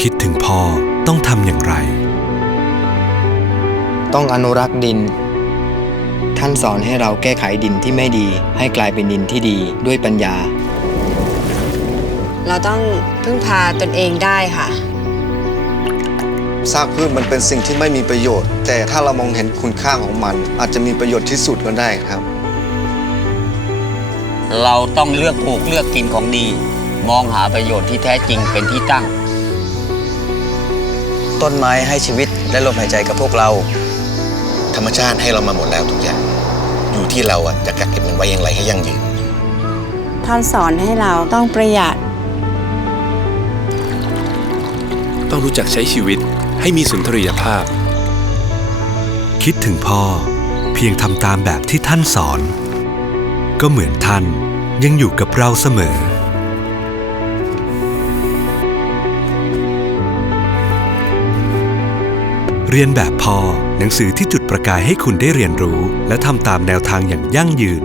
คิดถึงพ่อต้องทำอย่างไร ต้องอนุรักษ์ดิน ท่านสอนให้เราแก้ไขดินที่ไม่ดี ให้กลายเป็นดินที่ดีด้วยปัญญา เราต้องพึ่งพาตนเองได้ค่ะซากพืชมันเป็นสิ่งที่ไม่มีประโยชน์ แต่ถ้าเรามองเห็นคุณค่าของมัน อาจจะมีประโยชน์ที่สุดก็ได้ครับ เราต้องเลือกปลูกเลือกกินของดี มองหาประโยชน์ที่แท้จริงเป็นที่ตั้ง ต้นไม้ให้ชีวิตและลมหายใจกับพวกเรา ธรรมชาติให้เรามาหมดแล้วทุกอย่าง อยู่ที่เราอะจะกักเก็บมันไว้อย่างไรให้ยั่งยืนท่านสอนให้เราต้องประหยัด ต้องรู้จักใช้ชีวิตให้มีสุนทรียภาพ คิดถึงพ่อ เพียงทำตามแบบที่ท่านสอน ก็เหมือนท่านยังอยู่กับเราเสมอ เรียนแบบพอ หนังสือที่จุดประกายให้คุณได้เรียนรู้ และทำตามแนวทางอย่างยั่งยืน